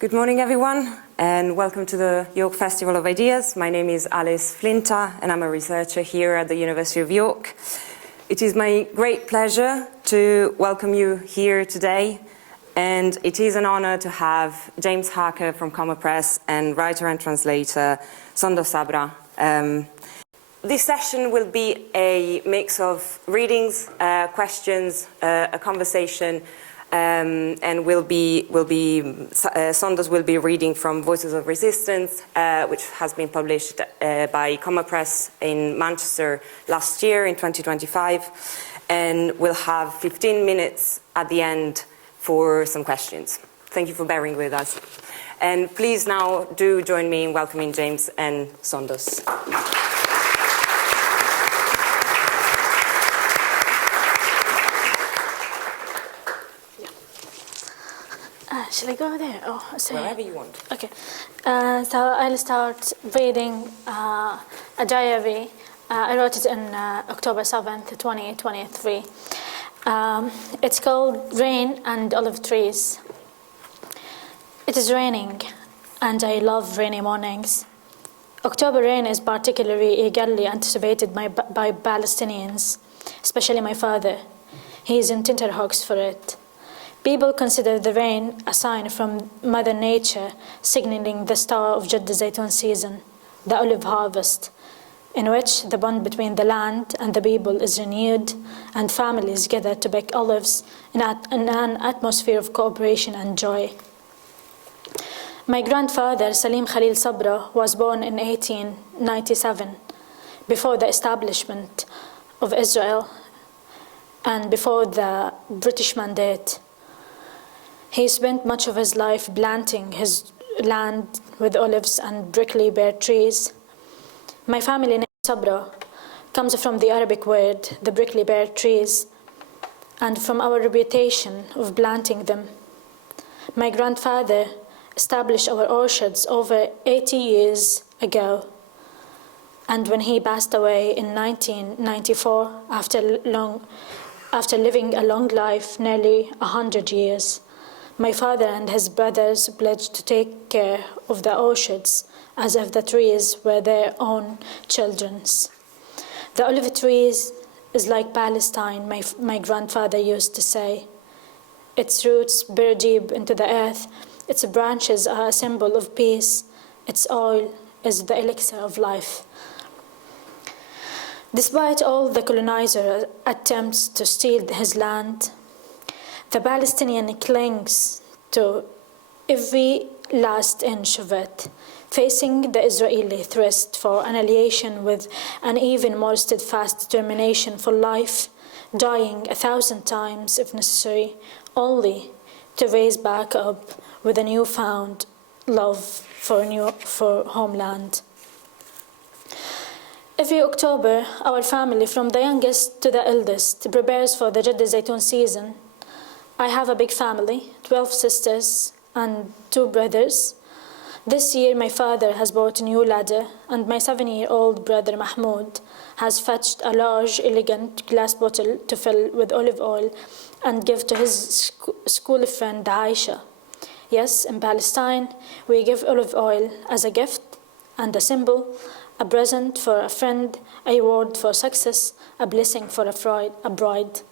Good morning, everyone, and welcome to the York Festival of Ideas. My name is Alice Flinta, and I'm a researcher here at the University of York. It is my great pleasure to welcome you here today, and it is an honor to have James Harker from Comma Press and writer and translator Sondos Sabra. This session will be a mix of readings, questions, a conversation, and Sondos will be reading from Voices of Resistance, which has been published by Comma Press in Manchester last year in 2025, and we'll have 15 minutes at the end for some questions. Thank you for bearing with us. And please now do join me in welcoming James and Sondos. Shall I go there? Oh, sorry. Wherever you want. Okay. So I'll start reading a diary. I wrote it on October 7th, 2023. It's called Rain and Olive Trees. It is raining, and I love rainy mornings. October rain is particularly eagerly anticipated by Palestinians, especially my father. He is in tenterhooks for it. People consider the rain a sign from Mother Nature, signaling the start of Jadda Zaytun season, the olive harvest, in which the bond between the land and the people is renewed, and families gather to pick olives in an atmosphere of cooperation and joy. My grandfather, Salim Khalil Sabra, was born in 1897, before the establishment of Israel and before the British Mandate. He spent much of his life planting his land with olives and prickly pear trees. My family name Sabra comes from the Arabic word, the prickly pear trees, and from our reputation of planting them. My grandfather established our orchards over 80 years ago, and when he passed away in 1994, after living a long life, nearly 100 years, my father and his brothers pledged to take care of the orchards as if the trees were their own children's. The olive trees is like Palestine, my grandfather used to say. Its roots burrow deep into the earth, its branches are a symbol of peace, its oil is the elixir of life. Despite all the colonizer attempts to steal his land, the Palestinian clings to every last inch of it, facing the Israeli thrust for annihilation with an even more steadfast determination for life, dying 1,000 times if necessary, only to raise back up with a newfound love for homeland. Every October, our family, from the youngest to the eldest, prepares for the Jadda Zaytun season. I have a big family, 12 sisters and 2 brothers. This year, my father has bought a new ladder, and my 7-year-old brother Mahmoud has fetched a large, elegant glass bottle to fill with olive oil and give to his school friend Aisha. Yes, in Palestine, we give olive oil as a gift and a symbol, a present for a friend, a reward for success, a blessing for a bride.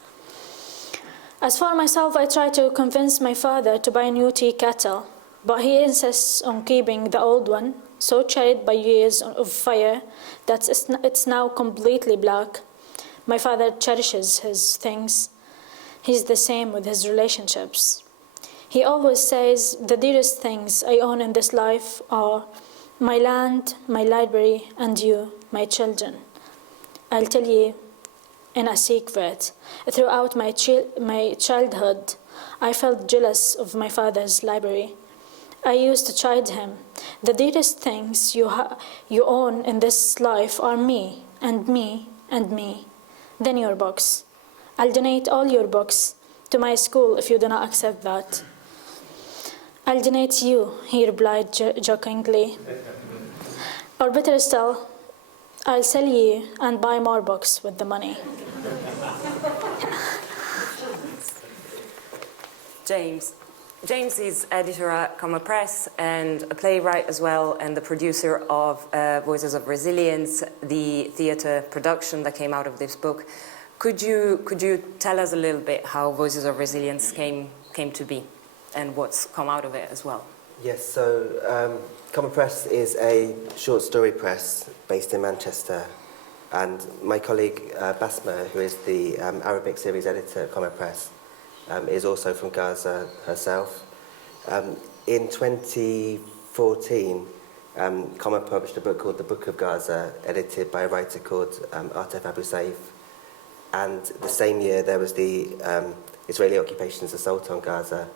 As for myself, I try to convince my father to buy a new tea kettle, but he insists on keeping the old one, so charred by years of fire that it's now completely black. My father cherishes his things. He's the same with his relationships. He always says, the dearest things I own in this life are my land, my library, and you, my children. I'll tell you in a secret, throughout my childhood, I felt jealous of my father's library. I used to chide him. The dearest things you own in this life are me, and me, and me. Then your books. I'll donate all your books to my school if you do not accept that. I'll donate you, he replied jokingly. Or better still, I'll sell you and buy more books with the money. James, James is editor at Comma Press and a playwright as well, and the producer of Voices of Resilience, the theatre production that came out of this book. Could you tell us a little bit how Voices of Resilience came to be and what's come out of it as well? Yes, so Comma Press is a short story press based in Manchester, and my colleague Basma, who is the Arabic series editor at Comma Press, is also from Gaza herself. In 2014, Comma published a book called The Book of Gaza, edited by a writer called Atef Abu Saif. And the same year there was the Israeli occupation's assault on Gaza,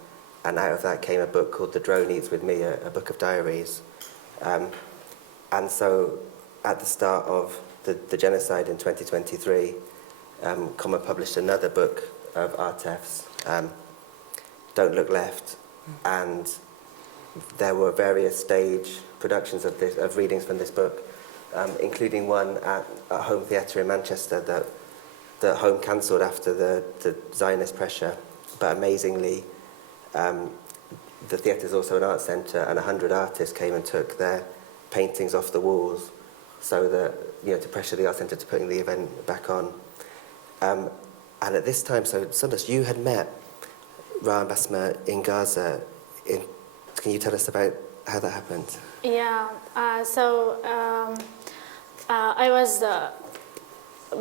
and out of that came a book called The Drone Eats With Me, a book of diaries. And so at the start of the genocide in 2023, Comma published another book of Atef's, Don't Look Left, and there were various stage productions of readings from this book, including one at Home Theatre in Manchester that Home cancelled after the Zionist pressure, but amazingly the theatre is also an art centre, and 100 artists came and took their paintings off the walls so that, to pressure the art centre to putting the event back on. And at this time, so Sondos, you had met Ra and Basma in Gaza. Can you tell us about how that happened? Yeah, I was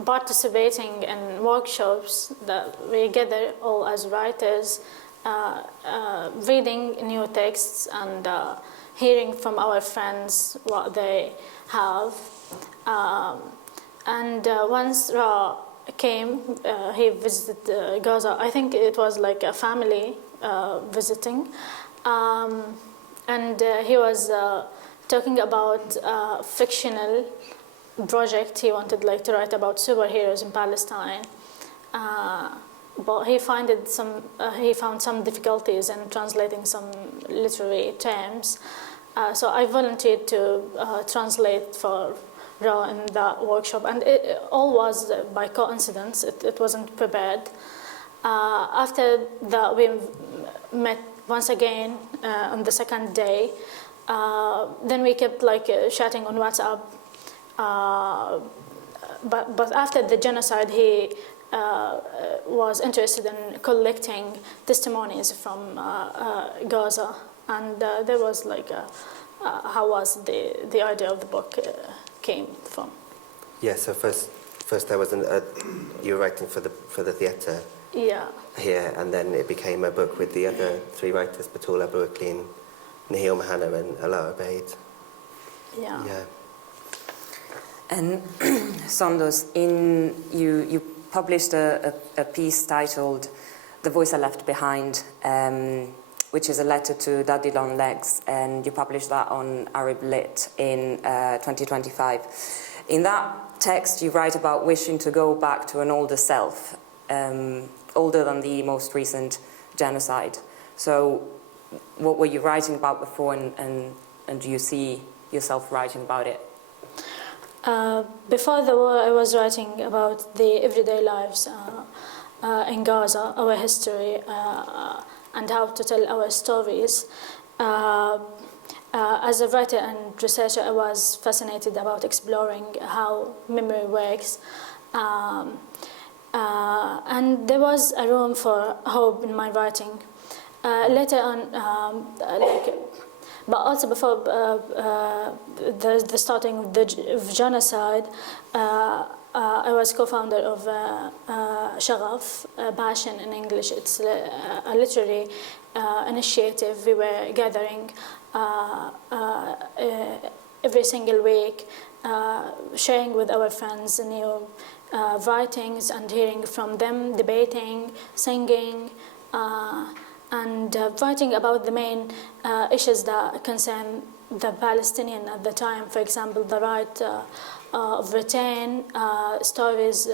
participating in workshops that we gather all as writers, reading new texts and hearing from our friends what they have. And once Ra came, he visited Gaza. I think it was like a family visiting. And he was talking about a fictional project he wanted to write about superheroes in Palestine. But he found some difficulties in translating some literary terms. So I volunteered to translate for Ra in that workshop, and it all was by coincidence. It wasn't prepared. After that, we met once again on the second day. Then we kept chatting on WhatsApp. But after the genocide, he was interested in collecting testimonies from Gaza, and there was how was the idea of the book came from. Yeah, so first there was you were writing for the theatre. Yeah. Here, and then it became a book with the other three writers, Batool Abu Akleen, Nahil, Mohana, and Obaid. Yeah. Yeah. And Sondos, you published a piece titled "The Voice I Left Behind," which is a letter to Daddy Long Legs, and you published that on Arab Lit in 2025. In that text, you write about wishing to go back to an older self, older than the most recent genocide. So, what were you writing about before, and do you see yourself writing about it? Before the war, I was writing about the everyday lives in Gaza, our history, and how to tell our stories. As a writer and researcher, I was fascinated about exploring how memory works. And there was a room for hope in my writing. Later on, but also before the starting of the genocide, I was co-founder of Shagaf, Passion in English. It's a literary initiative. We were gathering every single week, sharing with our friends new writings and hearing from them, debating, singing, and writing about the main issues that concern the Palestinian at the time. For example, the right of return, stories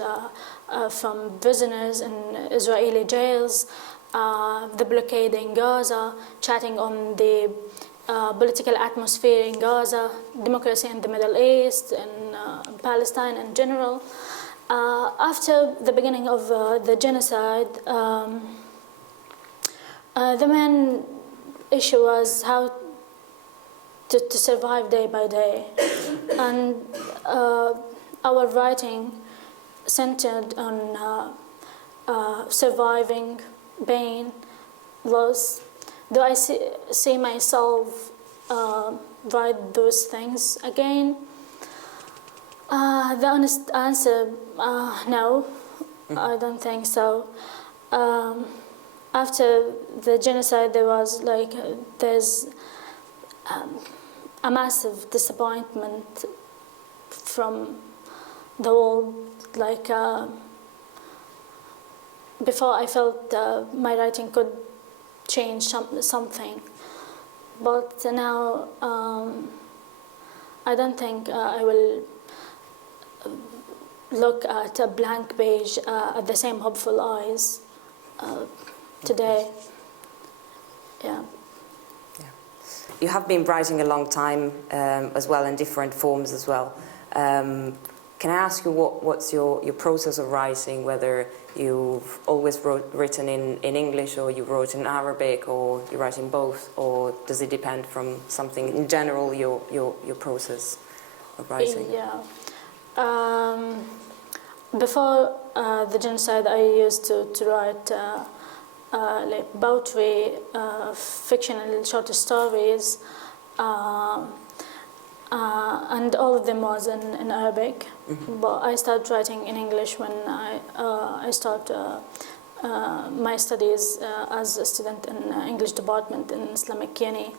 from prisoners in Israeli jails, the blockade in Gaza, chatting on the political atmosphere in Gaza, democracy in the Middle East, and Palestine in general. After the beginning of the genocide, the main issue was how to survive day by day. And our writing centered on surviving pain, loss. Do I see myself write those things again? The honest answer, no, I don't think so. After the genocide, there's a massive disappointment from the world. Before I felt my writing could change something, but now I don't think I will look at a blank page at the same hopeful eyes today. Yeah. You have been writing a long time as well, in different forms as well. Can I ask you what's your process of writing, whether you've always written in English, or you wrote in Arabic, or you write in both, or does it depend from something in general, your process of writing? Yeah. Before the genocide, I used to write poetry, fictional short stories, and all of them was in Arabic. Mm-hmm. But I started writing in English when I started my studies as a student in English department in Islamic Uni.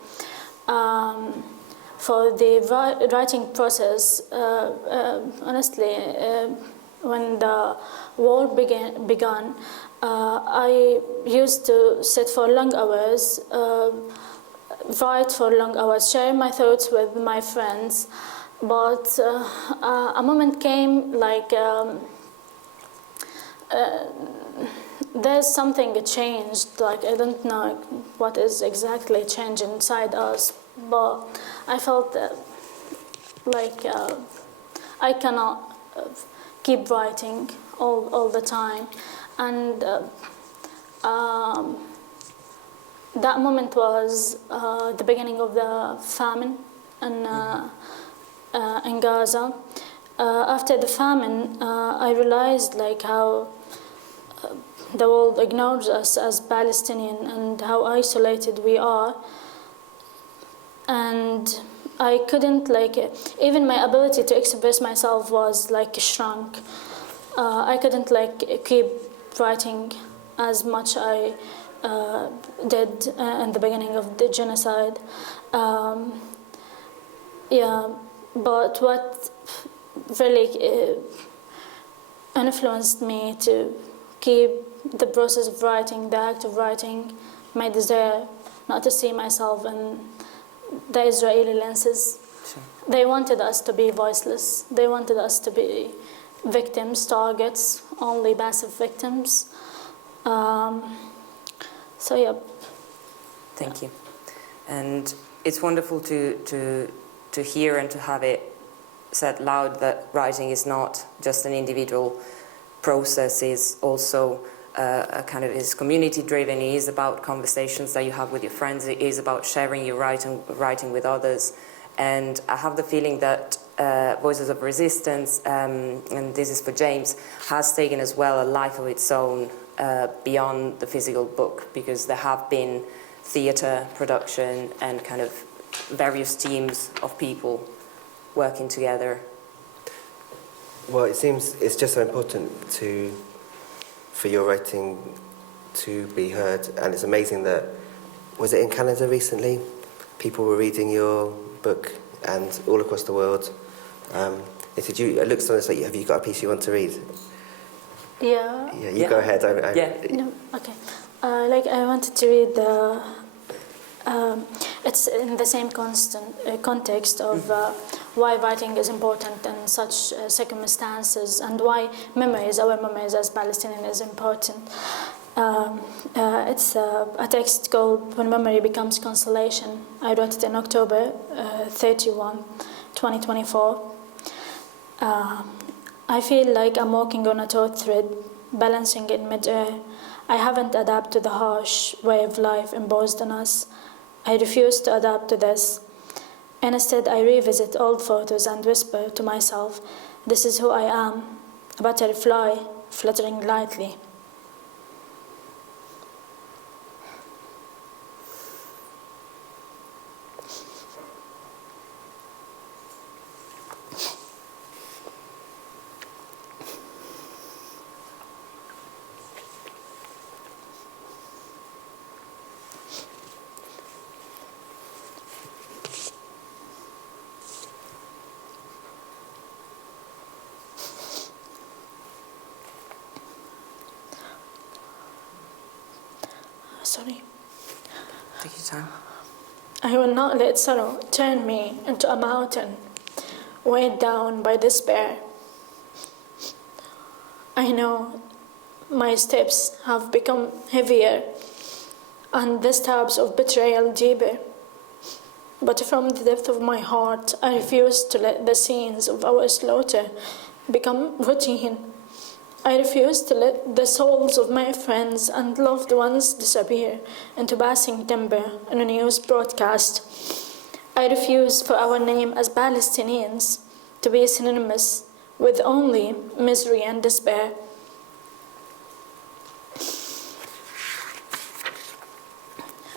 For the writing process, honestly, when the war began, I used to sit for long hours, write for long hours, share my thoughts with my friends. But a moment came, there's something changed. I don't know what is exactly changed inside us, but I felt I cannot keep writing all the time. And that moment was the beginning of the famine in Gaza. After the famine, I realized how the world ignores us as Palestinian and how isolated we are. And I couldn't even my ability to express myself was shrunk. I couldn't keep writing as much I did in the beginning of the genocide. But what really influenced me to keep the process of writing, the act of writing, my desire not to see myself in the Israeli lenses. Sure. They wanted us to be voiceless. They wanted us to be victims, targets, only passive victims. Thank you. And it's wonderful to hear and to have it said loud that writing is not just an individual process, is also is community driven. It is about conversations that you have with your friends. It is about sharing your writing with others. And I have the feeling that Voices of Resistance, and this is for James, has taken as well a life of its own beyond the physical book, because there have been theatre production and various teams of people working together. Well, it seems it's just so important for your writing to be heard, and it's amazing that, was it in Canada recently? People were reading your book, and all across the world. It looks almost like, have you got a piece you want to read? Yeah. Yeah, you go ahead. No, okay. I wanted to read the. It's in the same context of why writing is important in such circumstances, and why our memories as Palestinians is important. It's a text called "When Memory Becomes Consolation." I wrote it in October 31, 2024. I feel like I'm walking on a taut thread, balancing in mid-air. I haven't adapted to the harsh way of life imposed on us. I refuse to adapt to this. Instead, I revisit old photos and whisper to myself, this is who I am, a butterfly fluttering lightly. Sorry. Take your time. I will not let sorrow turn me into a mountain, weighed down by despair. I know my steps have become heavier and the stabs of betrayal deeper. But from the depth of my heart, I refuse to let the scenes of our slaughter become routine. I refuse to let the souls of my friends and loved ones disappear into passing timber in a news broadcast. I refuse for our name as Palestinians to be synonymous with only misery and despair.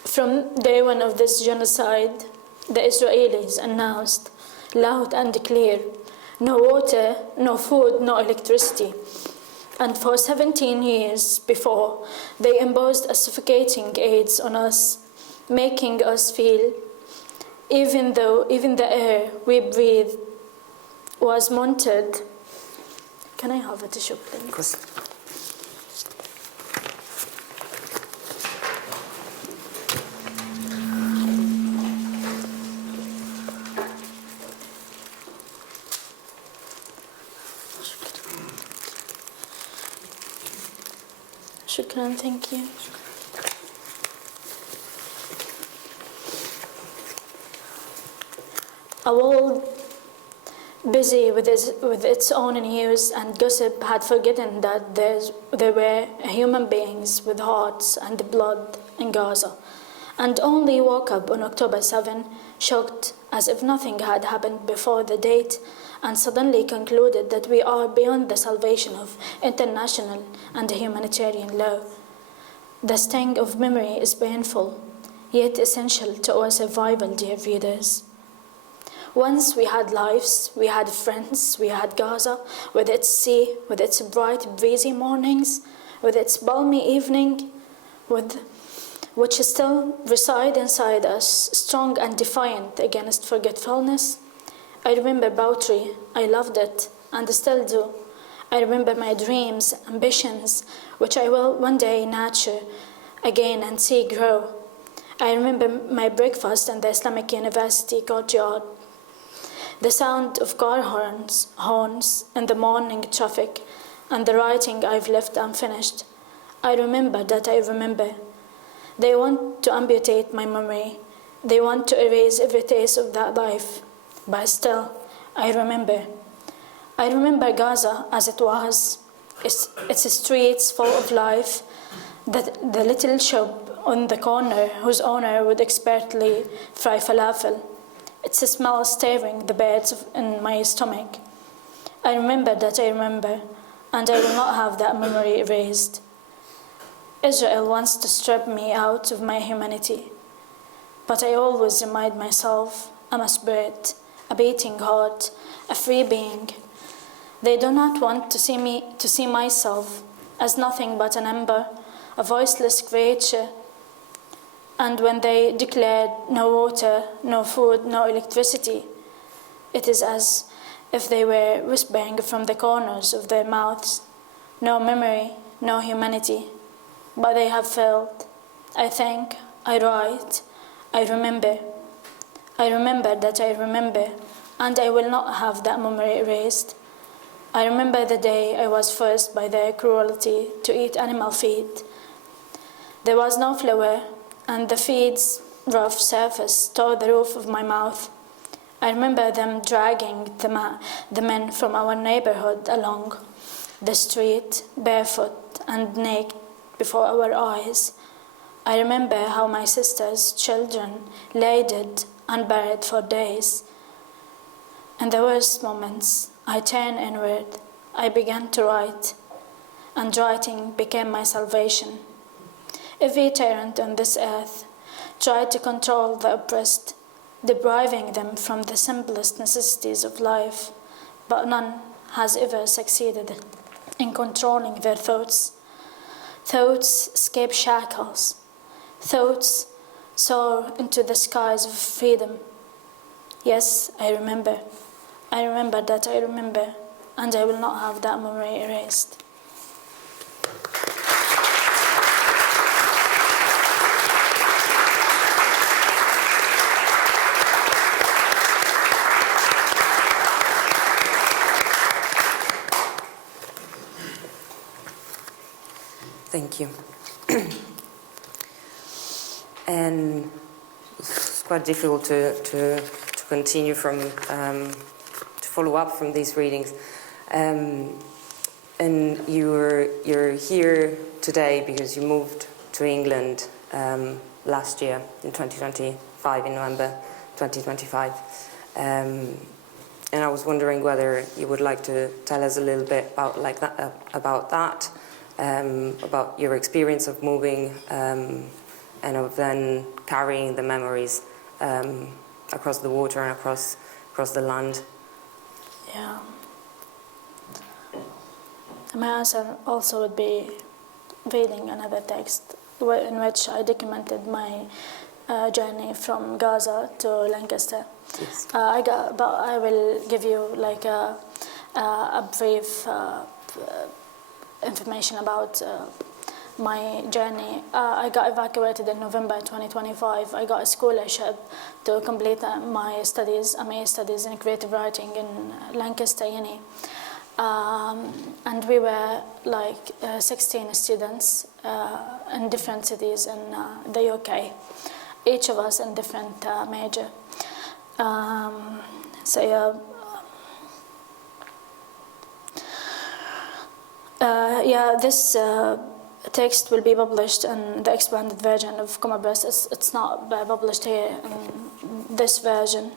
From day one of this genocide, the Israelis announced loud and clear, no water, no food, no electricity. And for 17 years before, they imposed a suffocating AIDS on us, making us feel, even the air we breathe was monitored. Can I have a tissue, please? Of course. Shukran, thank you. A world busy with its own news and gossip had forgotten that there were human beings with hearts and blood in Gaza, and only woke up on October 7, shocked as if nothing had happened before the date, and suddenly concluded that we are beyond the salvation of international and humanitarian law. The sting of memory is painful, yet essential to our survival, dear readers. Once we had lives, we had friends, we had Gaza, with its sea, with its bright, breezy mornings, with its balmy evening, which still reside inside us, strong and defiant against forgetfulness. I remember poetry, I loved it, and still do. I remember my dreams, ambitions, which I will one day nurture again and see grow. I remember my breakfast in the Islamic University courtyard, the sound of car horns in the morning traffic, and the writing I've left unfinished. I remember that I remember. They want to amputate my memory. They want to erase every taste of that life. But still, I remember. I remember Gaza as it was, its streets full of life, the little shop on the corner whose owner would expertly fry falafel, its smell stirring the beds in my stomach. I remember that I remember, and I will not have that memory erased. Israel wants to strip me out of my humanity, but I always remind myself I'm a spirit, a beating heart, a free being. They do not want to see myself as nothing but an ember, a voiceless creature. And when they declared no water, no food, no electricity, it is as if they were whispering from the corners of their mouths, no memory, no humanity. But they have failed. I think, I write, I remember. I remember that I remember, and I will not have that memory erased. I remember the day I was forced by their cruelty to eat animal feed. There was no flour, and the feed's rough surface tore the roof of my mouth. I remember them dragging the men from our neighborhood along the street, barefoot and naked before our eyes. I remember how my sister's children lay dead, unburied for days. In the worst moments, I turned inward. I began to write, and writing became my salvation. Every tyrant on this earth tried to control the oppressed, depriving them from the simplest necessities of life, but none has ever succeeded in controlling their thoughts. Thoughts escape shackles. Thoughts soar into the skies of freedom. Yes, I remember. I remember that I remember, and I will not have that memory erased. Thank you. And it's quite difficult to continue from, to follow up from these readings. And you're here today because you moved to England last year in 2025, in November 2025. And I was wondering whether you would like to tell us a little bit about that. About your experience of moving and of then carrying the memories across the water and across the land. Yeah. My answer also would be reading another text in which I documented my journey from Gaza to Lancaster. Yes. I will give you like a brief information about my journey. I got evacuated in November 2025. I got a scholarship to complete my studies, MA studies in creative writing in Lancaster Uni. And we were like 16 students in different cities in the UK, each of us in different major. This text will be published in the expanded version of Common Press. It's not published here in this version.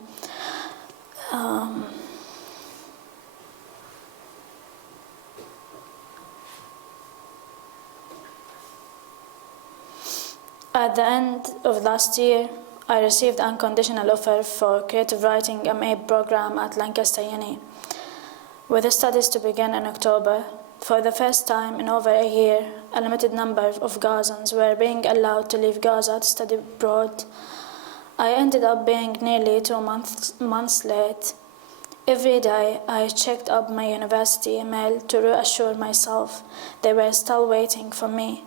At the end of last year, I received an unconditional offer for creative writing MA program at Lancaster Uni, with the studies to begin in October. For the first time in over a year, a limited number of Gazans were being allowed to leave Gaza to study abroad. I ended up being nearly 2 months late. Every day, I checked up my university email to reassure myself they were still waiting for me,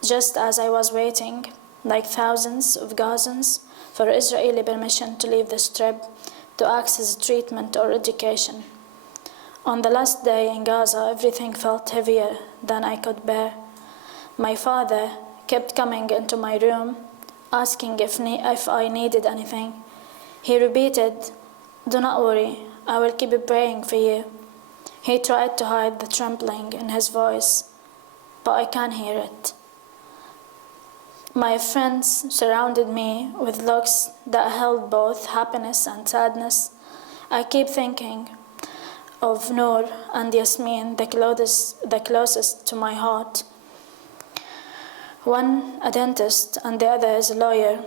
just as I was waiting, like thousands of Gazans, for Israeli permission to leave the Strip to access treatment or education. On the last day in Gaza, everything felt heavier than I could bear. My father kept coming into my room, asking if I needed anything. He repeated, "Do not worry, I will keep praying for you." He tried to hide the trembling in his voice, but I can hear it. My friends surrounded me with looks that held both happiness and sadness. I keep thinking of Noor and Yasmin, the closest to my heart. One a dentist and the other is a lawyer,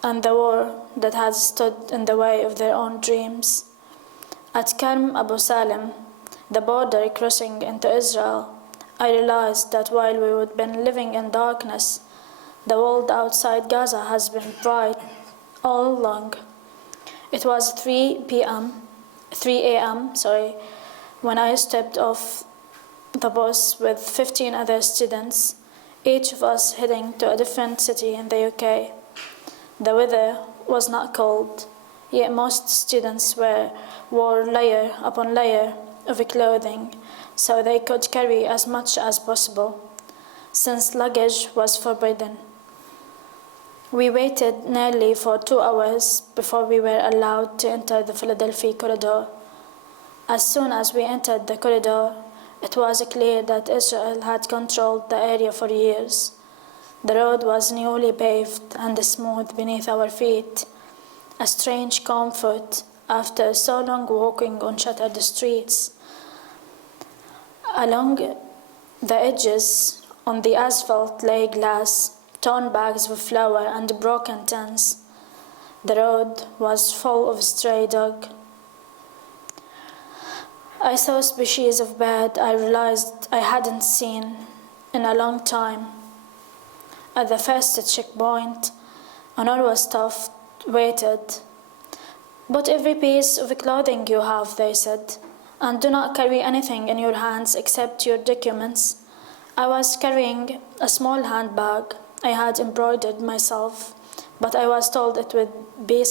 and the war that has stood in the way of their own dreams. At Karm Abu Salim, the border crossing into Israel, I realized that while we had been living in darkness, the world outside Gaza has been bright all along. It was 3 a.m., when I stepped off the bus with 15 other students, each of us heading to a different city in the UK. The weather was not cold, yet most students wore layer upon layer of clothing so they could carry as much as possible, since luggage was forbidden. We waited nearly for 2 hours before we were allowed to enter the Philadelphia corridor. As soon as we entered the corridor, it was clear that Israel had controlled the area for years. The road was newly paved and smooth beneath our feet, a strange comfort after so long walking on shuttered streets. Along the edges on the asphalt lay glass, torn bags with flour and broken tins. The road was full of stray dogs. I saw a species of bird I realized I hadn't seen in a long time. At the first checkpoint, an Norway staff waited. "Put every piece of clothing you have," they said, "and do not carry anything in your hands except your documents." I was carrying a small handbag I had embroidered myself, but I was told it would be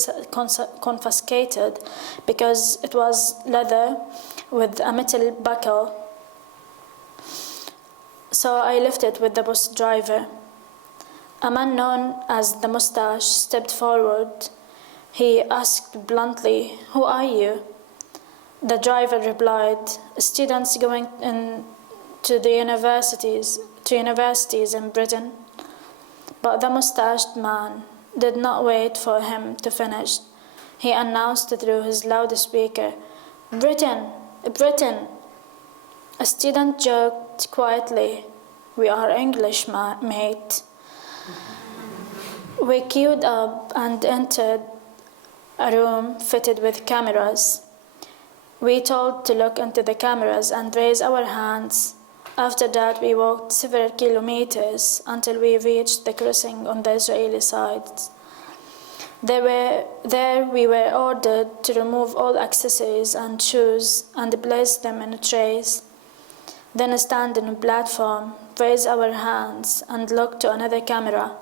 confiscated because it was leather with a metal buckle. So I left it with the bus driver. A man known as the Mustache stepped forward. He asked bluntly, "Who are you?" The driver replied, "Students going to universities in Britain." But the mustached man did not wait for him to finish. He announced through his loudspeaker, "Britain, Britain." A student joked quietly, "We are English, mate." We queued up and entered a room fitted with cameras. We told to look into the cameras and raise our hands. After that, we walked several kilometers until we reached the crossing on the Israeli side. There we were ordered to remove all accessories and shoes and place them in trays. Then stand on a platform, raise our hands, and look to another camera.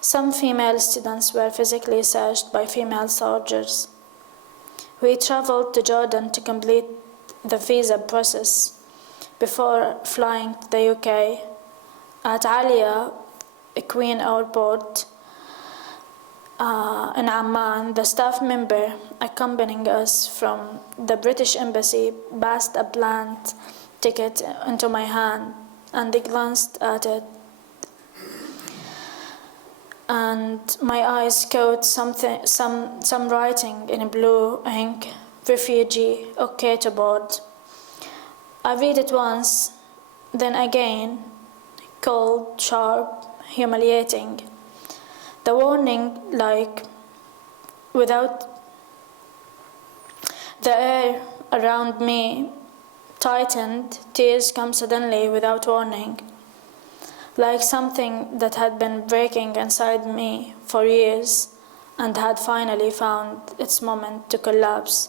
Some female students were physically searched by female soldiers. We traveled to Jordan to complete the visa process before flying to the UK. At Alia, Queen Airport in Amman, the staff member accompanying us from the British Embassy passed a blank ticket into my hand, and I glanced at it. And my eyes caught some writing in blue ink, "Refugee, okay to board." I read it once, then again, cold, sharp, humiliating. The warning, like, without the air around me tightened, tears come suddenly without warning. Like something that had been breaking inside me for years and had finally found its moment to collapse.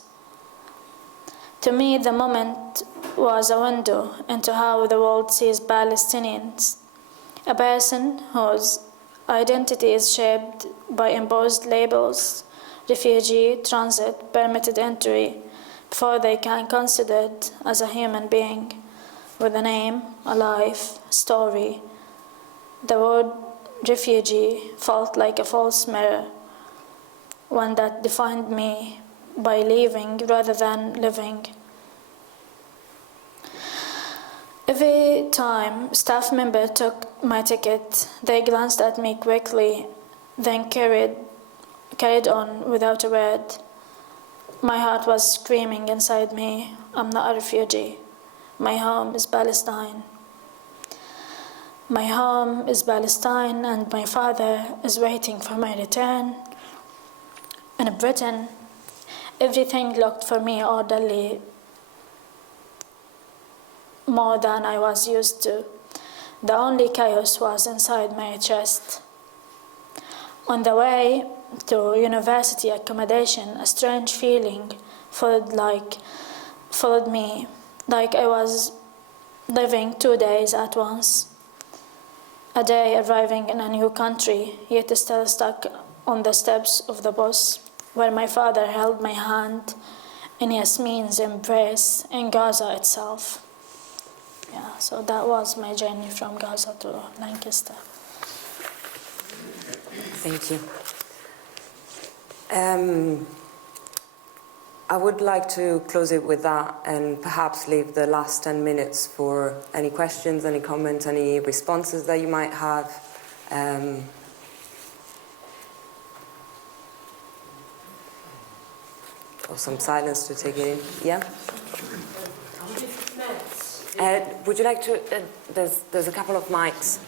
To me, the moment was a window into how the world sees Palestinians, a person whose identity is shaped by imposed labels, refugee, transit, permitted entry, before they can be considered as a human being with a name, a life, a story. The word refugee felt like a false mirror, one that defined me by leaving rather than living. Every time staff member took my ticket, they glanced at me quickly, then carried on without a word. My heart was screaming inside me, "I'm not a refugee. My home is Palestine. My home is Palestine, and my father is waiting for my return." In Britain, everything looked for me orderly, more than I was used to. The only chaos was inside my chest. On the way to university accommodation, a strange feeling followed me, like I was living 2 days at once. A day arriving in a new country, yet still stuck on the steps of the bus, where my father held my hand in Yasmin's embrace in Gaza itself. Yeah, so that was my journey from Gaza to Lancaster. Thank you. I would like to close it with that and perhaps leave the last 10 minutes for any questions, any comments, any responses that you might have. Or some silence to take it in. Yeah? Would you like to... there's a couple of mics.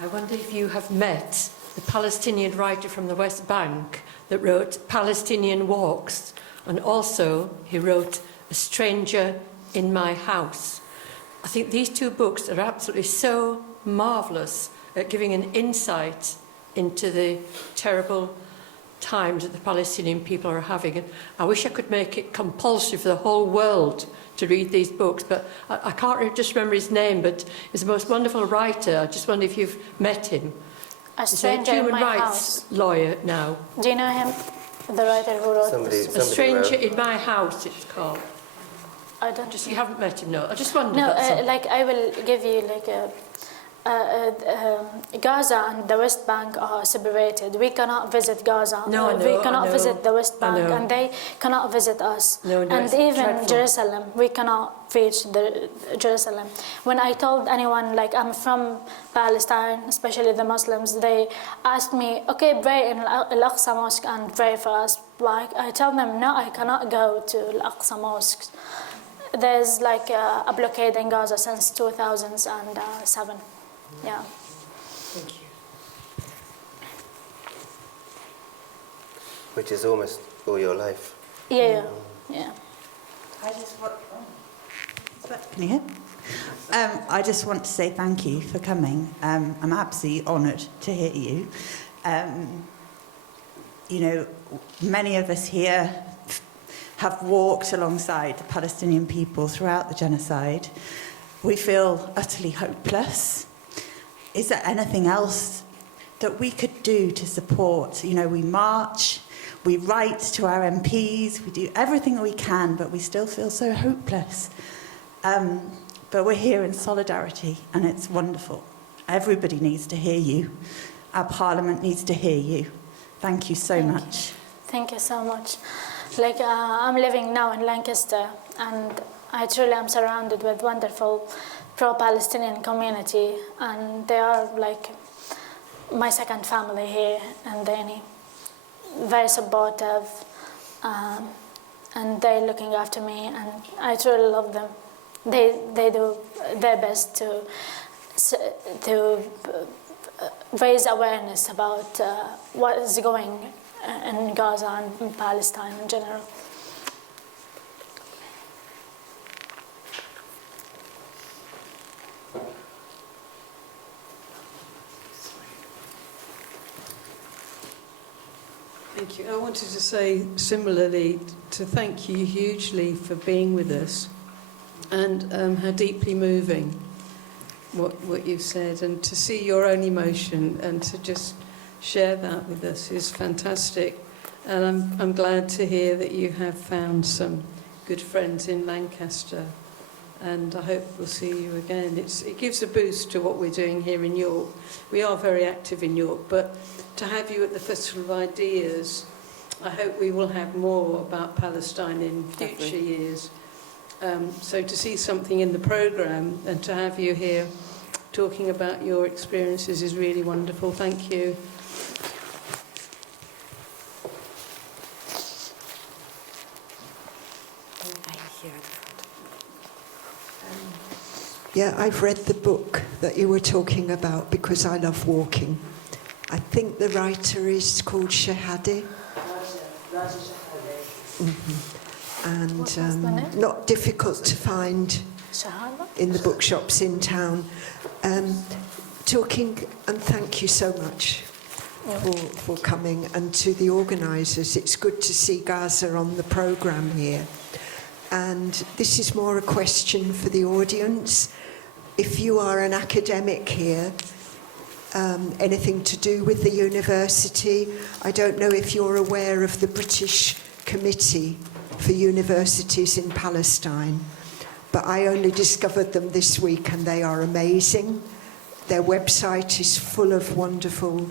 I wonder if you have met the Palestinian writer from the West Bank that wrote Palestinian Walks, and also he wrote A Stranger in My House. I think these two books are absolutely so marvellous at giving an insight into the terrible times that the Palestinian people are having. And I wish I could make it compulsory for the whole world to read these books, but I can't just remember his name, but he's the most wonderful writer. I just wonder if you've met him. A Stranger in My House. Human rights lawyer now. Do you know him? The writer who wrote A Stranger in My House, it's called. I don't. Just you haven't met him, no. I just wondered. No, like I will give you like Gaza and the West Bank are separated. We cannot visit Gaza. No, we cannot visit the West Bank, and they cannot visit us. No, and even dreadful. Jerusalem, we cannot reach Jerusalem. When I told anyone like I'm from Palestine, especially the Muslims, they asked me, "Okay, pray in Al-Aqsa Mosque and pray for us." Like I tell them, "No, I cannot go to Al-Aqsa Mosque." There's like a blockade in Gaza since 2007. Yeah. Thank you. Which is almost all your life. Yeah. I just want. Can you hear? I just want to say thank you for coming. I'm absolutely honoured to hear you. You know, many of us here have walked alongside the Palestinian people throughout the genocide. We feel utterly hopeless. Is there anything else that we could do to support? You know, we march, we write to our MPs, we do everything we can, but we still feel so hopeless. But we're here in solidarity, and it's wonderful. Everybody needs to hear you. Our Parliament needs to hear you. Thank you so much. Thank you so much. Like I'm living now in Lancaster, and I truly am surrounded with wonderful pro-Palestinian community, and they are like my second family here in Dani. Very supportive, and they're looking after me, and I truly love them. They do their best to raise awareness about what is going in Gaza and in Palestine in general. Thank you. I wanted to say similarly to thank you hugely for being with us, and how deeply moving what you've said, and to see your own emotion and to just share that with us is fantastic. And I'm glad to hear that you have found some good friends in Lancaster, and I hope we'll see you again. It gives a boost to what we're doing here in York. We are very active in York, but to have you at the Festival of Ideas, I hope we will have more about Palestine in future years. So to see something in the programme and to have you here talking about your experiences is really wonderful. Thank you. Yeah, I've read the book that you were talking about because I love walking. I think the writer is called Shahadi. And not difficult to find in the bookshops in town. Talking, and thank you so much for coming, and to the organisers. It's good to see Gaza on the programme here. And this is more a question for the audience. If you are an academic here, anything to do with the university, I don't know if you're aware of the British Committee for Universities in Palestine, but I only discovered them this week, and they are amazing. Their website is full of wonderful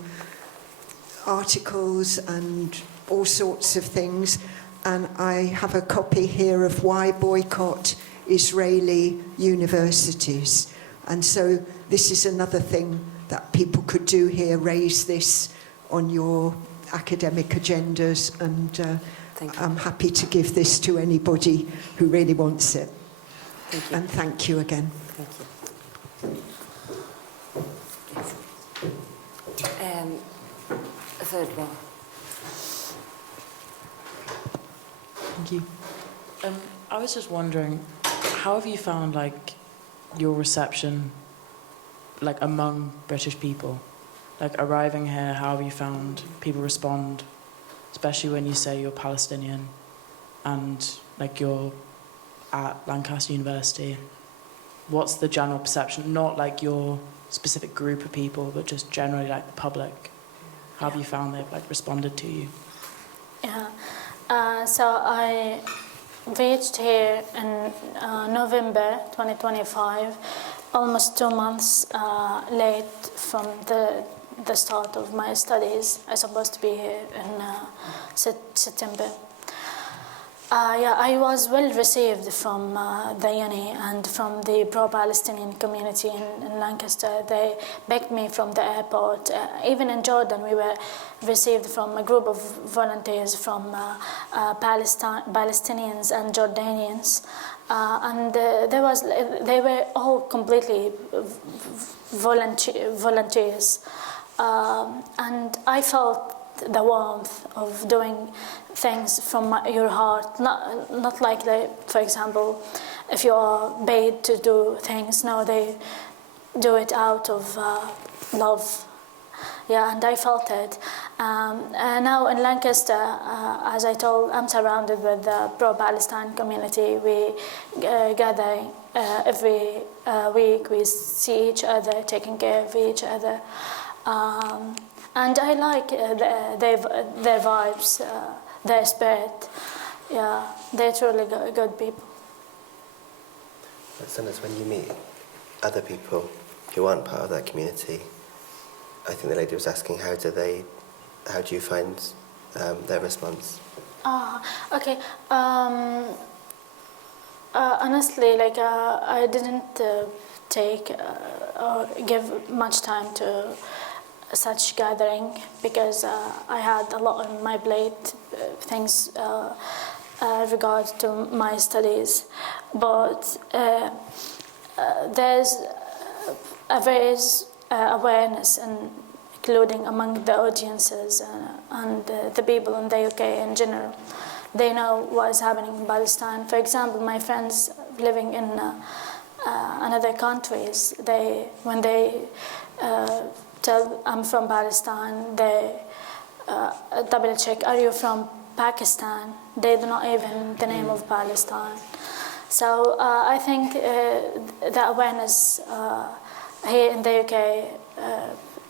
articles and all sorts of things, and I have a copy here of Why Boycott Israeli Universities, And so this is another thing that people could do here, raise this on your academic agendas, and I'm happy to give this to anybody who really wants it. Thank you. And thank you again. Thank you. A third one. Thank you. I was just wondering, how have you found like your reception, like among British people, like arriving here? How have you found people respond, especially when you say you're Palestinian, and like you're at Lancaster University? What's the general perception? Not like your specific group of people, but just generally like the public. How have you found they've like responded to you? Yeah. So I reached here in November 2025, almost 2 months late from the start of my studies. I was supposed to be here in September. I was well received from the uni and from the pro-Palestinian community in Lancaster. They picked me from the airport. Even in Jordan, we were received from a group of volunteers from Palestinians and Jordanians. And they were all completely volunteers. And I felt the warmth of doing things from your heart, not like for example, if you are paid to do things. No, they do it out of love. Yeah, and I felt it. And now in Lancaster, as I told, I'm surrounded with the pro-Palestine community. We gather every week. We see each other, taking care of each other. And I like their vibes, their spirit. Yeah, they're truly good people. Sondos, when you meet other people who aren't part of that community, I think the lady was asking, how do you find their response? Okay. Honestly, like I didn't take or give much time to such gathering because I had a lot on my plate, things regard to my studies. But there's awareness, and including among the audiences and the people in the UK in general. They know what is happening in Palestine. For example, my friends living in another countries, when they tell I'm from Palestine, they double check, are you from Pakistan? They do not even the name of Palestine. So I think the awareness here in the UK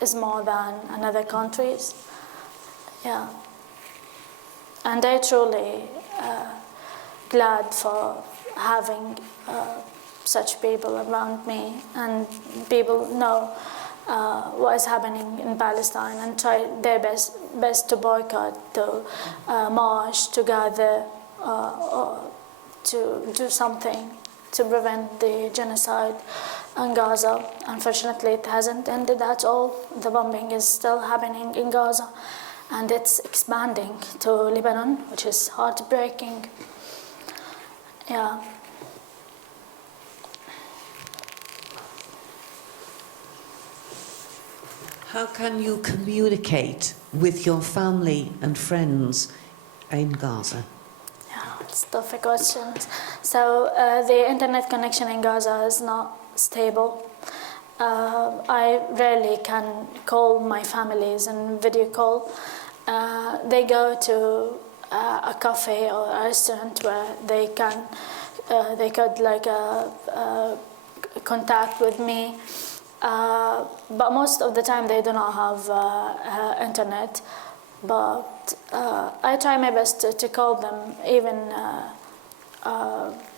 is more than in other countries. Yeah. And I'm truly glad for having such people around me, and people know what is happening in Palestine and try their best to boycott, to march, to gather, to do something to prevent the genocide in Gaza. Unfortunately, it hasn't ended at all. The bombing is still happening in Gaza, and it's expanding to Lebanon, which is heartbreaking. Yeah. How can you communicate with your family and friends in Gaza? Yeah, it's a tough question. So the internet connection in Gaza is not stable. I rarely can call my families in video call. They go to a cafe or a restaurant where they could like contact with me. But most of the time they do not have internet. But I try my best to call them even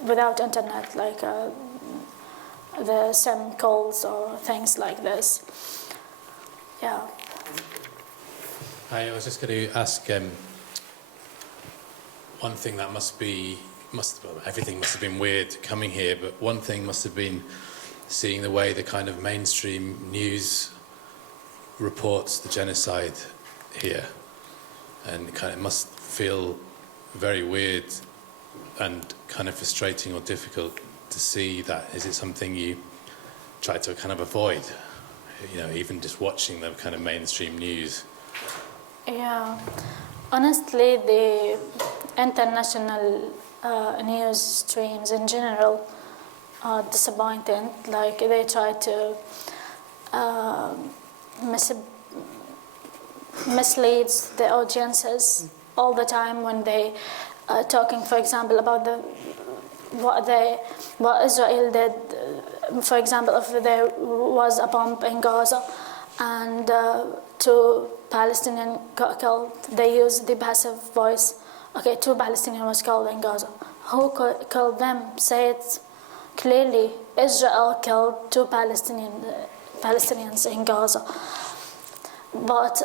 without internet, like the SIM calls or things like this. Yeah. I was just going to ask one thing that everything must have been weird coming here, but one thing must have been seeing the way the kind of mainstream news reports the genocide here, and kind of must feel very weird and kind of frustrating or difficult to see that. Is it something you try to kind of avoid, you know, even just watching the kind of mainstream news? Yeah, honestly, the international news streams in general are disappointing. Like, they try to mislead the audiences all the time when they are talking, for example, about what Israel did. For example, if there was a bomb in Gaza and 2 Palestinians got killed, they used the passive voice. Okay, 2 Palestinians was killed in Gaza. Who killed them? Say it clearly. Israel killed 2 Palestinians in Gaza. But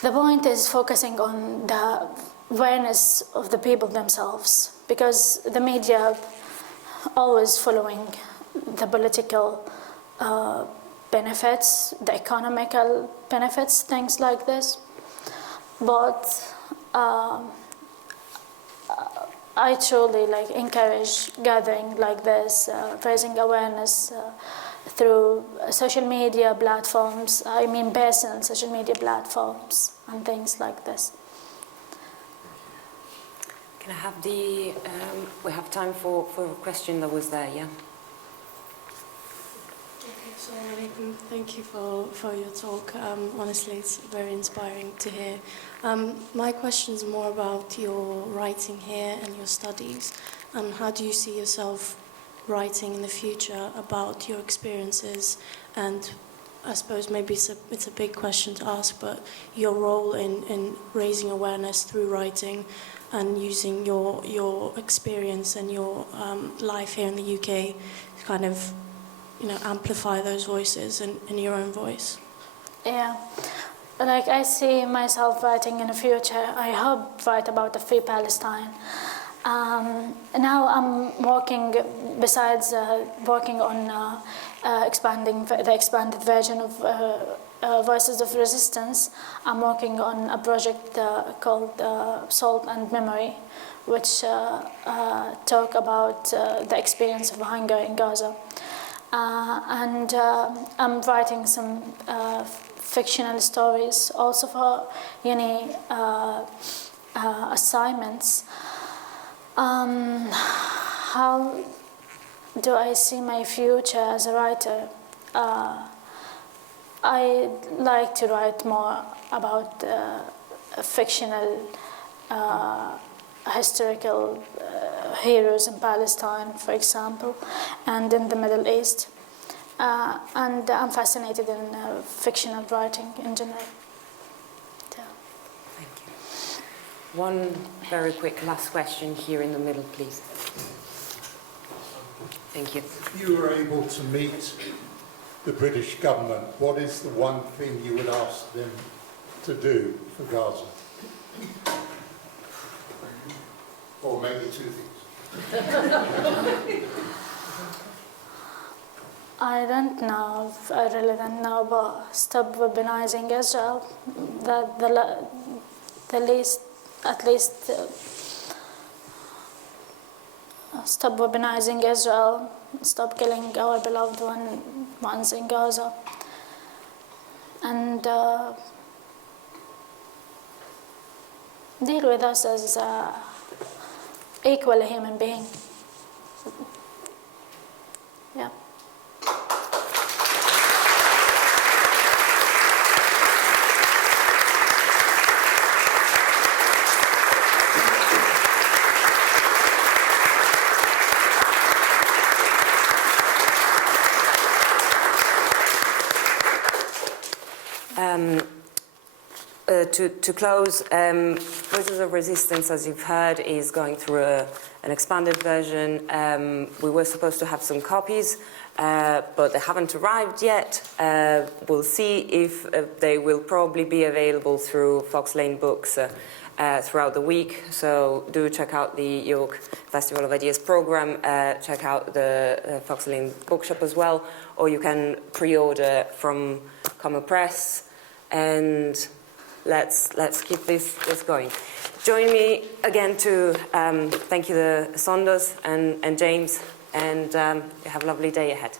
the point is focusing on the awareness of the people themselves, because the media always following the political benefits, the economical benefits, things like this. But I truly encourage gathering like this, raising awareness through social media platforms, personal social media platforms and things like this. Can I have we have time for a question that was there, yeah? Assalamu alaikum. Thank you for your talk. Honestly, it's very inspiring to hear. My question is more about your writing here and your studies. How do you see yourself writing in the future about your experiences? And I suppose maybe it's a big question to ask, but your role in raising awareness through writing and using your experience and your life here in the UK to kind of amplify those voices in your own voice. Yeah, I see myself writing in the future. I hope write about a free Palestine. Now I'm working, besides working on expanding the expanded version of Voices of Resistance, I'm working on a project called Salt and Memory, which talk about the experience of hunger in Gaza. And I'm writing some fictional stories also for uni assignments. How do I see my future as a writer? I like to write more about fictional historical heroes in Palestine, for example, and in the Middle East. And I'm fascinated in fictional writing in general. Thank you. One very quick last question here in the middle, please. Thank you. If you were able to meet the British government, what is the one thing you would ask them to do for Gaza? Or maybe 2 things. I don't know. I really don't know. But stop weaponizing Israel. At least stop weaponizing Israel. Stop killing our beloved ones in Gaza. And deal with us as equal human being. Yeah. To close, Voices of Resistance, as you've heard, is going through an expanded version. We were supposed to have some copies, but they haven't arrived yet. We'll see if they will probably be available through Fox Lane Books throughout the week. So do check out the York Festival of Ideas program, check out the Fox Lane bookshop as well, or you can pre-order from Common Press, and let's keep this going. Join me again to thank you, the Sondos and James, and have a lovely day ahead.